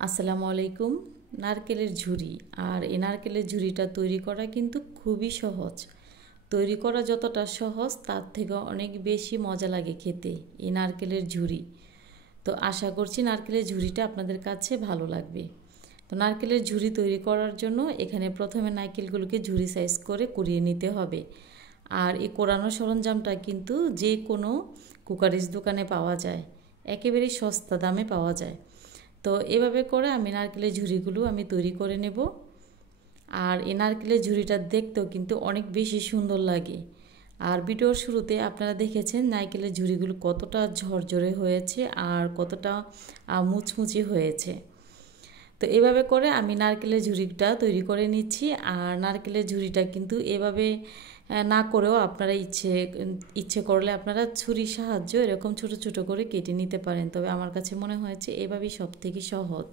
আসসালামু আলাইকুম। নারকেলের ঝুড়ি, আর এই নারকেলের ঝুড়িটা তৈরি করা কিন্তু খুবই সহজ। তৈরি করা যতটা সহজ তার থেকে অনেক বেশি মজা লাগে খেতে এই নারকেলের ঝুড়ি। তো আশা করছি নারকেলের ঝুড়িটা আপনাদের কাছে ভালো লাগবে। তো নারকেলের ঝুড়ি তৈরি করার জন্য এখানে প্রথমে নারকেলগুলোকে ঝুড়ি সাইজ করে কুড়িয়ে নিতে হবে। আর এই কোরানোর সরঞ্জামটা কিন্তু যে কোনো কুকারিজ দোকানে পাওয়া যায়, একেবারেই সস্তা দামে পাওয়া যায়। তো এভাবে করে আমি নারকেলের ঝুড়িগুলো আমি তৈরি করে নেব। আর এই নারকেলের ঝুড়িটা দেখতেও কিন্তু অনেক বেশি সুন্দর লাগে। আর ভিডিওর শুরুতে আপনারা দেখেছেন নারকেলের ঝুড়িগুলো কতটা ঝরঝরে হয়েছে আর কতটা মুচমুচে হয়েছে। তো এভাবে করে আমি নারকেলের ঝুড়িটা তৈরি করে নিচ্ছি। আর নারকেলের ঝুড়িটা কিন্তু এভাবে না করেও আপনারা ইচ্ছে করলে আপনারা ছুরির সাহায্য এরকম ছোট ছোট করে কেটে নিতে পারেন। তবে আমার কাছে মনে হয়েছে এভাবেই সব থেকে সহজ।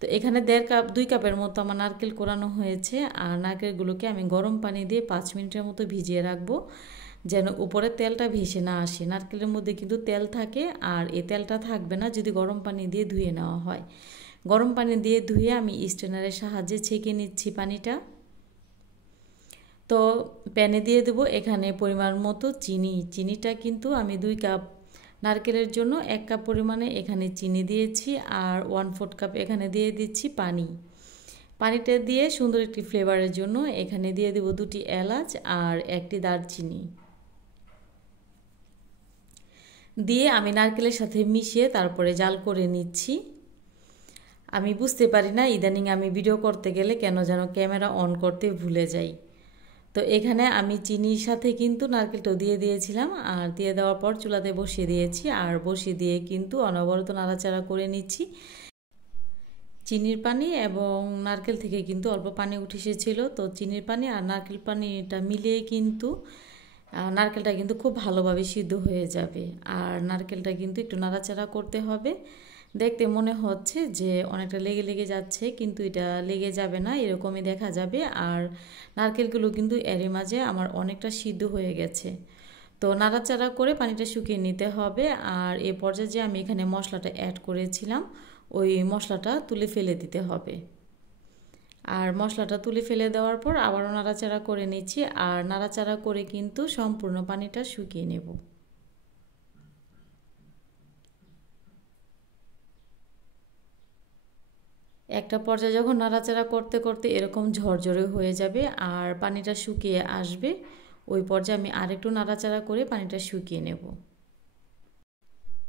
তো এখানে 2 কাপের মতো আমার নারকেল কোরানো হয়েছে। আর নারকেলগুলোকে আমি গরম পানি দিয়ে 5 মিনিটের মতো ভিজিয়ে রাখবো, যেন উপরে তেলটা ভেসে না আসে। নারকেলের মধ্যে কিন্তু তেল থাকে, আর এই তেলটা থাকবে না যদি গরম পানি দিয়ে ধুয়ে নেওয়া হয়। গরম পানি দিয়ে ধুয়ে আমি স্ট্রেনারের সাহায্যে ছেঁকে নিচ্ছি পানিটা। তো প্যানে দিয়ে দেবো এখানে পরিমাণ মতো চিনিটা কিন্তু আমি 2 কাপ নারকেলের জন্য 1 কাপ পরিমাণে এখানে চিনি দিয়েছি। আর 1/4 কাপ এখানে দিয়ে দিচ্ছি পানিটা দিয়ে সুন্দর একটি ফ্লেভারের জন্য এখানে দিয়ে দেবো 2টি এলাচ আর 1টি দারচিনি দিয়ে আমি নারকেলের সাথে মিশিয়ে তারপরে জাল করে নিচ্ছি। আমি বুঝতে পারি না ইদানিং আমি ভিডিও করতে গেলে কেন যেন ক্যামেরা অন করতে ভুলে যাই। তো এখানে আমি চিনির সাথে কিন্তু নারকেলটাও দিয়ে দিয়েছিলাম, আর দিয়ে দেওয়ার পর চুলাতে বসিয়ে দিয়েছি। আর বসিয়ে দিয়ে কিন্তু অনবরত নাড়াচাড়া করে নিচ্ছি। চিনির পানি এবং নারকেল থেকে কিন্তু অল্প পানি উঠে এসেছিল। তো চিনির পানি আর নারকেল পানিটা মিলিয়ে কিন্তু নারকেলটা কিন্তু খুব ভালোভাবে সিদ্ধ হয়ে যাবে। আর নারকেলটা কিন্তু একটু নাড়াচাড়া করতে হবে। দেখতে মনে হচ্ছে যে অনেকটা লেগে লেগে যাচ্ছে, কিন্তু এটা লেগে যাবে না, এরকমই দেখা যাবে। আর নারকেলগুলো কিন্তু এরই মাঝে আমার অনেকটা সিদ্ধ হয়ে গেছে। তো নাড়াচাড়া করে পানিটা শুকিয়ে নিতে হবে। আর এ পর্যায়ে যে আমি এখানে মশলাটা অ্যাড করেছিলাম ওই মশলাটা তুলে ফেলে দিতে হবে। আর মশলাটা তুলে ফেলে দেওয়ার পর আবারও নাড়াচাড়া করে নিচ্ছি। আর নাড়াচাড়া করে কিন্তু সম্পূর্ণ পানিটা শুকিয়ে নেব। একটা পর্যায়ে যখন নাড়াচাড়া করতে করতে এরকম ঝরঝরে হয়ে যাবে আর পানিটা শুকিয়ে আসবে, ওই পর্যায়ে আমি আরেকটু নাড়াচাড়া করে পানিটা শুকিয়ে নেব।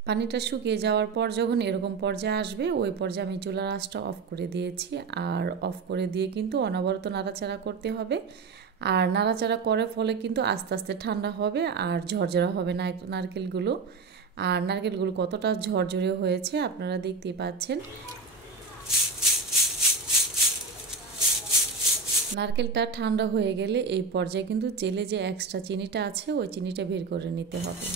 পানিটা শুকিয়ে যাওয়ার পর যখন এরকম পর্যায়ে আসবে ওই পর্যায়ে আমি চুলার আঁচটা অফ করে দিয়েছি। আর অফ করে দিয়ে কিন্তু অনবরত নাড়াচাড়া করতে হবে। আর নাড়াচাড়া করার ফলে কিন্তু আস্তে আস্তে ঠান্ডা হবে আর ঝরঝরা হবে না নারকেলগুলো। আর নারকেলগুলো কতটা ঝরঝরে হয়েছে আপনারা দেখতেই পাচ্ছেন। নারকেলটা ঠান্ডা হয়ে গেলে এই পর্যায়ে কিন্তু জেলে যে এক্সট্রা চিনিটা আছে ওই চিনিটা বের করে নিতে হবে।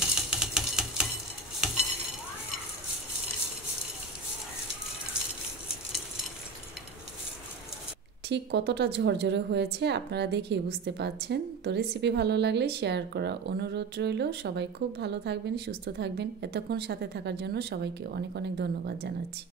ঠিক কতটা ঝরঝরে হয়েছে আপনারা দেখেই বুঝতে পাচ্ছেন। তো রেসিপি ভালো লাগলে শেয়ার করা অনুরোধ রইল। সবাই খুব ভালো থাকবেন, সুস্থ থাকবেন। এতক্ষণ সাথে থাকার জন্য সবাইকে অনেক অনেক ধন্যবাদ জানাচ্ছি।